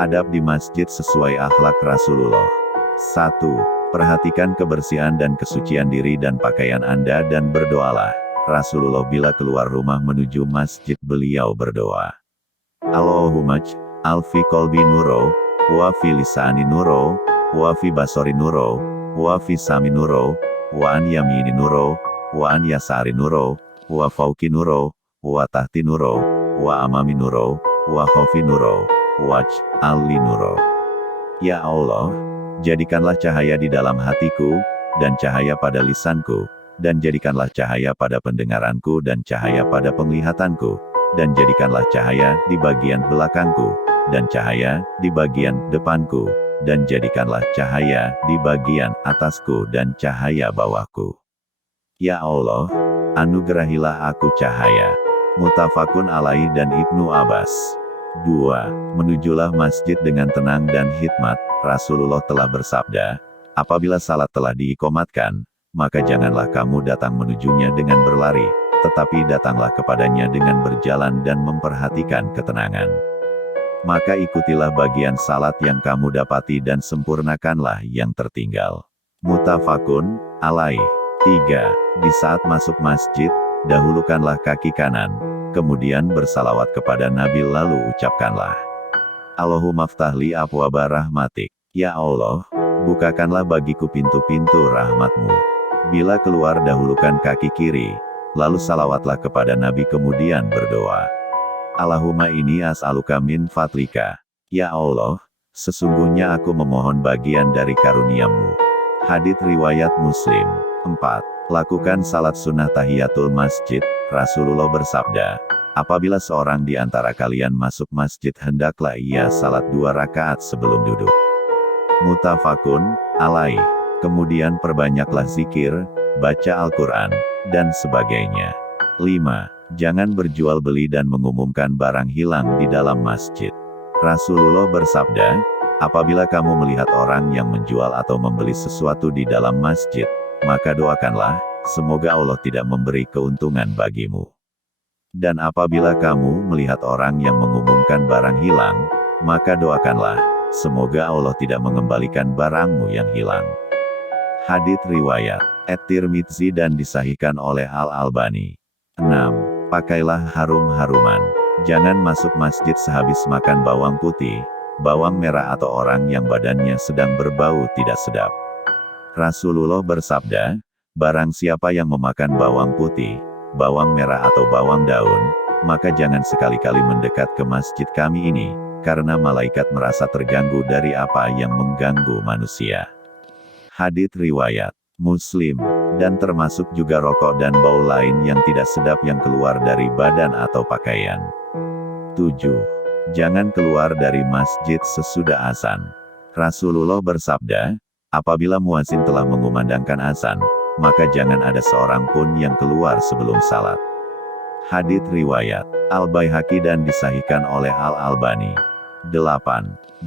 Adab di masjid sesuai akhlak Rasulullah. 1. Perhatikan kebersihan dan kesucian diri dan pakaian Anda dan berdoalah. Rasulullah bila keluar rumah menuju masjid beliau berdoa. Allahumma ja'al fi qalbi nuro, wa fi lisani nuro, wa fi basari nuro, wa fi sami nuro, wa an yamini nuro, wa an yasari nuro, wa fauki nuro, wa tahti nuro, wa amami nuro, wa khofi nuro, waj'al li nuro. Ya Allah, jadikanlah cahaya di dalam hatiku, dan cahaya pada lisanku, dan jadikanlah cahaya pada pendengaranku dan cahaya pada penglihatanku, dan jadikanlah cahaya di bagian belakangku, dan cahaya di bagian depanku, dan jadikanlah cahaya di bagian atasku dan cahaya bawahku. Ya Allah, anugerahilah aku cahaya. Muttafaqun alaih dan Ibnu Abbas. 2. Menujulah masjid dengan tenang dan hikmat. Rasulullah telah bersabda, apabila salat telah diiqamatkan, maka janganlah kamu datang menujunya dengan berlari, tetapi datanglah kepadanya dengan berjalan dan memperhatikan ketenangan. Maka ikutilah bagian salat yang kamu dapati dan sempurnakanlah yang tertinggal. Muttafaqun alaih. 3. Di saat masuk masjid, dahulukanlah kaki kanan, kemudian bersalawat kepada Nabi lalu ucapkanlah, Allahumma ftahli abwaba rahmatik. Ya Allah, bukakanlah bagiku pintu-pintu rahmatmu. Bila keluar dahulukan kaki kiri, lalu salawatlah kepada Nabi kemudian berdoa. Allahumma ini as'aluka min fadlika. Ya Allah, sesungguhnya aku memohon bagian dari karuniamu. Hadits riwayat Muslim. 4. Lakukan salat sunnah tahiyatul masjid. Rasulullah bersabda, apabila seorang di antara kalian masuk masjid hendaklah ia salat 2 rakaat sebelum duduk. Muttafaqun alaih. Kemudian perbanyaklah zikir, baca Al-Quran, dan sebagainya. 5. Jangan berjual beli dan mengumumkan barang hilang di dalam masjid. Rasulullah bersabda, apabila kamu melihat orang yang menjual atau membeli sesuatu di dalam masjid, maka doakanlah, semoga Allah tidak memberi keuntungan bagimu. Dan apabila kamu melihat orang yang mengumumkan barang hilang, maka doakanlah, semoga Allah tidak mengembalikan barangmu yang hilang. Hadits riwayat At-Tirmidzi dan disahihkan oleh Al-Albani. 6. Pakailah harum-haruman. Jangan masuk masjid sehabis makan bawang putih, bawang merah atau orang yang badannya sedang berbau tidak sedap. Rasulullah bersabda, barang siapa yang memakan bawang putih, bawang merah atau bawang daun, maka jangan sekali-kali mendekat ke masjid kami ini, karena malaikat merasa terganggu dari apa yang mengganggu manusia. Hadits riwayat Muslim, dan termasuk juga rokok dan bau lain yang tidak sedap yang keluar dari badan atau pakaian. 7. Jangan keluar dari masjid sesudah azan. Rasulullah bersabda, apabila muazin telah mengumandangkan azan, maka jangan ada seorang pun yang keluar sebelum salat. Hadits riwayat Al-Baihaqi dan disahihkan oleh Al-Albani. 8.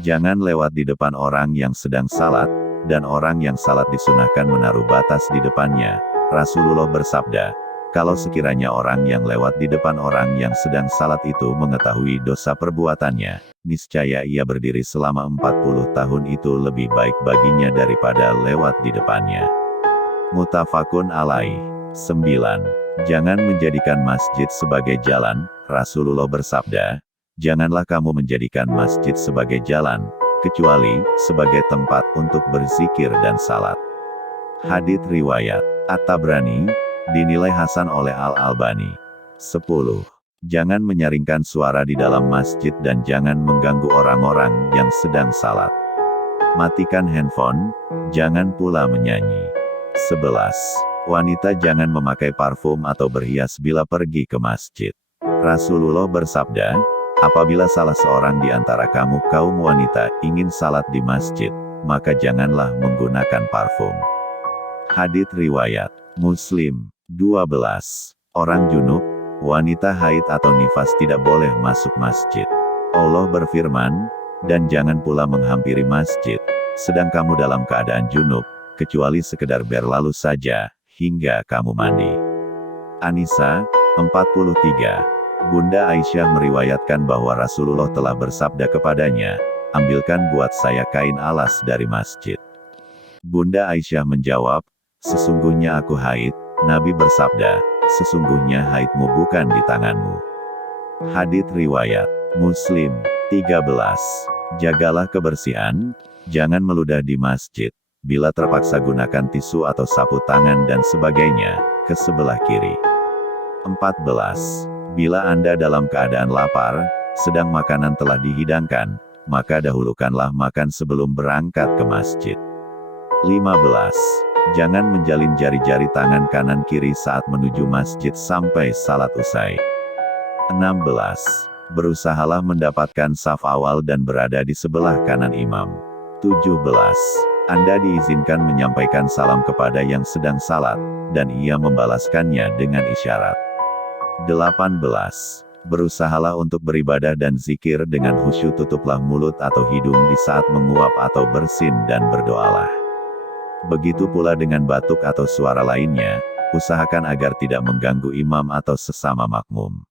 Jangan lewat di depan orang yang sedang salat, dan orang yang salat disunahkan menaruh batas di depannya. Rasulullah bersabda, kalau sekiranya orang yang lewat di depan orang yang sedang salat itu mengetahui dosa perbuatannya, niscaya ia berdiri selama 40 tahun itu lebih baik baginya daripada lewat di depannya. Muttafaqun alaih. 9. Jangan menjadikan masjid sebagai jalan. Rasulullah bersabda, janganlah kamu menjadikan masjid sebagai jalan, kecuali sebagai tempat untuk berzikir dan salat. Hadits riwayat At-Tabrani, dinilai hasan oleh Al-Albani. 10. Jangan menyaringkan suara di dalam masjid dan jangan mengganggu orang-orang yang sedang salat. Matikan handphone, jangan pula menyanyi. 11. Wanita jangan memakai parfum atau berhias bila pergi ke masjid. Rasulullah bersabda, apabila salah seorang di antara kamu kaum wanita ingin salat di masjid, maka janganlah menggunakan parfum. Hadits riwayat Muslim. 12. Orang junub, wanita haid atau nifas tidak boleh masuk masjid. Allah berfirman, dan jangan pula menghampiri masjid, sedang kamu dalam keadaan junub, kecuali sekedar berlalu saja, hingga kamu mandi. An-Nisa 43. Bunda Aisyah meriwayatkan bahwa Rasulullah telah bersabda kepadanya, ambilkan buat saya kain alas dari masjid. Bunda Aisyah menjawab, sesungguhnya aku haid. Nabi bersabda, sesungguhnya haidmu bukan di tanganmu. Hadits riwayat Muslim. 13. Jagalah kebersihan, jangan meludah di masjid. Bila terpaksa gunakan tisu atau sapu tangan dan sebagainya, ke sebelah kiri. 14. Bila Anda dalam keadaan lapar, sedang makanan telah dihidangkan, maka dahulukanlah makan sebelum berangkat ke masjid. 15. Jangan menjalin jari-jari tangan kanan kiri saat menuju masjid sampai salat usai. 16. Berusahalah mendapatkan saf awal dan berada di sebelah kanan imam. 17. Anda diizinkan menyampaikan salam kepada yang sedang salat, dan ia membalaskannya dengan isyarat. 18. Berusahalah untuk beribadah dan zikir dengan khusyuk, tutuplah mulut atau hidung di saat menguap atau bersin dan berdoalah. Begitu pula dengan batuk atau suara lainnya, usahakan agar tidak mengganggu imam atau sesama makmum.